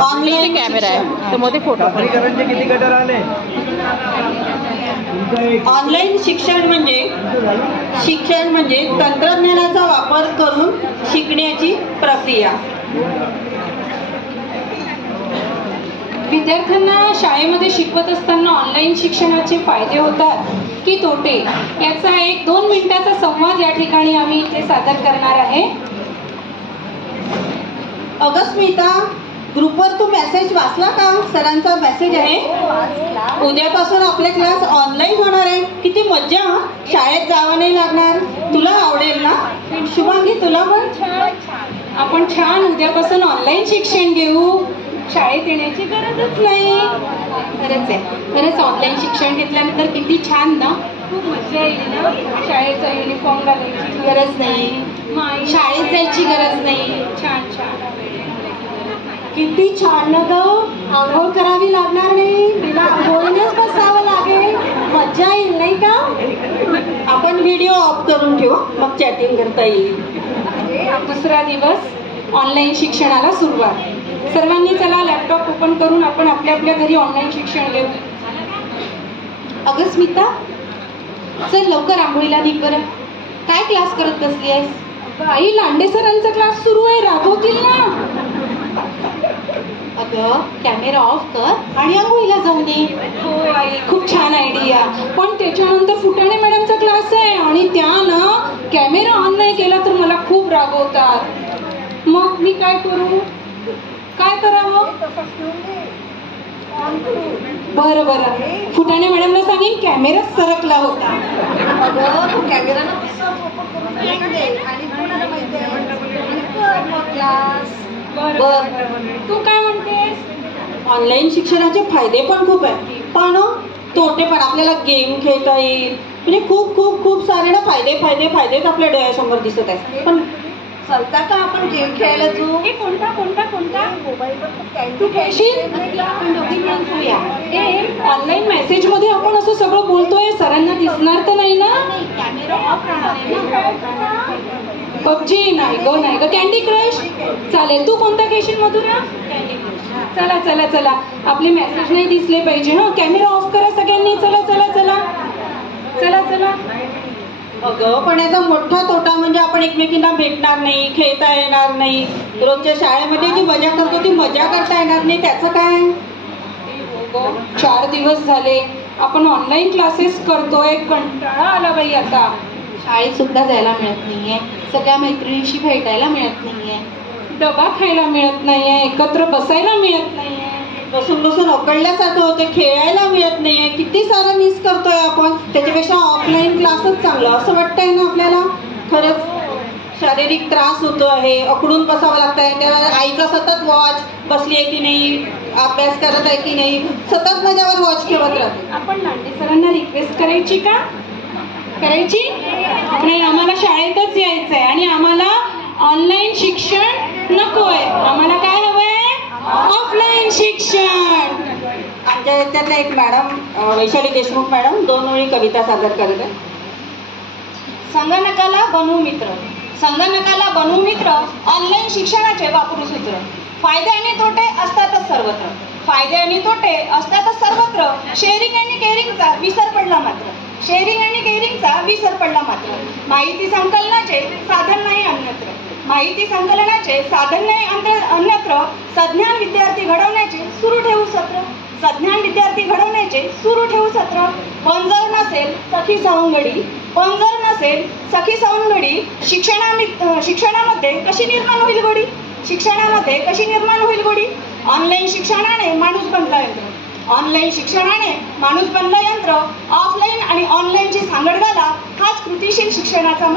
Online camera आहे तर मध्ये फोटो किती गटर आले? ऑनलाईन शिक्षण म्हणजे तंत्रज्ञानाचा वापर करून शिकण्याची प्रक्रिया। विद्यार्थ्यांना शाळेमध्ये शिकवत असताना ऑनलाईन शिक्षणाचे फायदे होतात की तोटे याचा 1-2 मिनिटाचा संवाद या ठिकाणी आम्ही इथे सादर करणार आहे। अगस्मिता, ग्रुपवर तू मेसेज वाचला का? सरांचा मेसेज आहे, उद्यापासून आपले क्लास ऑनलाईन होणार आहे। किती मज्जा, शाळेत जावं नाही लागणार। तुला आवडेल ना शुभांगी? तुला पण? आपण छान उद्यापासून ऑनलाईन शिक्षण घेऊ, शाळेत येण्याची गरजच नाही। खरंच आहे, खरंच ऑनलाईन शिक्षण घेतल्यानंतर किती छान ना, खूप मजा येईल ना। शाळेचा युनिफॉर्म घालायची गरज नाही, शाळेत जायची गरज नाही। छान छान, किती छान ना ग, आंघोळ करावी लागणार नाही, तिला आंघोळीनेच बसावं लागेल, मज्जा येईल नाही का? आपण व्हिडिओ ऑफ करून ठेवू, मग चॅटिंग करता येईल। दुसरा दिवस ऑनलाईन शिक्षणाला सुरुवात। सर्वांनी चला लॅपटॉप ओपन करून आपण आपल्या आपल्या घरी ऑनलाईन शिक्षण घेऊ। अगस्मिता, चल लवकर आंघोळीला निघ बरं। काय क्लास करत बसली आहेस? आई, लांडे सरांचा क्लास सुरू आहे, रागवतील ना। अगं, कॅमेरा ऑफ कर आणि आंघोळीला जाऊ दे। हो आई, खूप छान आयडिया, पण त्याच्यानंतर फुटाणे मॅडमचा क्लास आहे आणि त्या ना कॅमेरा ऑन नाही केला तर मला खूप रागवतात। मग मी काय करू? काय करावं? बरं बरं, फुटाणे मॅडमला सांगेन कॅमेरा सरकला होता। तू काय म्हणतेस? ऑनलाईन शिक्षणाचे फायदे पण खूप आहे, पण तोटे पण। आपल्याला गेम खेळता येईल, म्हणजे खूप खूप खूप सारे ना फायदेच आपल्या डोळ्यासमोर दिसत आहेत। पण चलता का आपण गेम खेळायला जाऊ? कोणता कोणता कोणता? तू खेळशील? आपण दोघी मिळून खेळूया। ऑनलाईन मेसेज मध्ये आपण असं सगळं बोलतोय, सरांना दिसणार तर नाही ना? कॅमेरा ऑफ राहणार ना। पबजी नाही ग, कॅन्डी क्रश चालेल। तू कोणता खेळशील मधुरा? Candy crush. चला चला चला, आपले मेसेज नाही दिसले पाहिजे ना। कॅमेरा ऑफ करा सगळ्यांनी। चला चला चला चला चला। अगं, पण याचा मोठा तोटा म्हणजे आपण एकमेकींना भेटणार नाही, खेळता येणार नाही। रोजच्या शाळेमध्ये जी मजा करतो ती मजा करता येणार नाही, त्याचं काय? 4 दिवस झाले आपण ऑनलाईन क्लासेस करतोय, कंटाळा आला बाई आता। शाळेत सुद्धा जायला मिळत नाहीये, सगळ्या मैत्रिणींशी भेटायला मिळत नाहीये, डबा खायला मिळत नाहीये, एकत्र बसायला मिळत नाहीये, बसून बसून अकडल्यासारखं होते, खेळायला मिळत नाहीये। किती सारं मिस करतोय आपण, त्याच्यापेक्षा ऑफलाईन क्लासच चांगलं असं वाटतंय ना आपल्याला। खरंच शारीरिक त्रास होतो आहे, अकडून बसावं लागतंय, त्या आईचा सतत वॉच बसली आहे की नाही, अभ्यास करत आहे की नाही, सतत माझ्यावर वॉच ठेवत राहते। आपण लांडे सरांना रिक्वेस्ट करायची का? करायची नाही, आम्हाला शाळेतच यायचंय आणि आम्हाला ऑनलाईन शिक्षण नकोय, आम्हाला काय हवंय? ऑफलाईन शिक्षण। आमच्या याच्यातल्या एक मॅडम, वैशाली देशमुख मॅडम, 2 ओळी कविता सादर करत आहे। संगणकाला बनवू मित्र, संगणकाला बनवू मित्र, ऑनलाईन शिक्षणाचे वापरू सूत्र। फायदे आणि तोटे असतातच सर्वत्र, फायदे आणि तोटे असतातच सर्वत्र। शेअरिंग आणि केअरिंगचा विसर पडला मात्र, शेअरिंग आणि केअरिंगचा विसर पडला मात्र। माहिती संकलनाचे साधन नाही अन्यत्र, माहिती संकलनाचे साधन नाही अन्यत्र। सज्ञान विद्यार्थी घडवण्याचे सुरू ठेवू सत्र, सज्ञान विद्यार्थी घडवण्याचे सुरू ठेवू सत्र। पण जर नसेल सखी सवंगडी, पण जर नसेल सखी सवंगडी, शिक्षणामध्ये कशी निर्माण होईल गोडी, शिक्षणामध्ये कशी निर्माण होईल गोडी। ऑनलाईन शिक्षणाने माणूस बनला यंत्र, ऑनलाईन शिक्षणाने माणूस बनला यंत्र। ऑफलाईन आणि ऑनलाईनची सांगड घाला, हाच कृतीशील शिक्षणाचा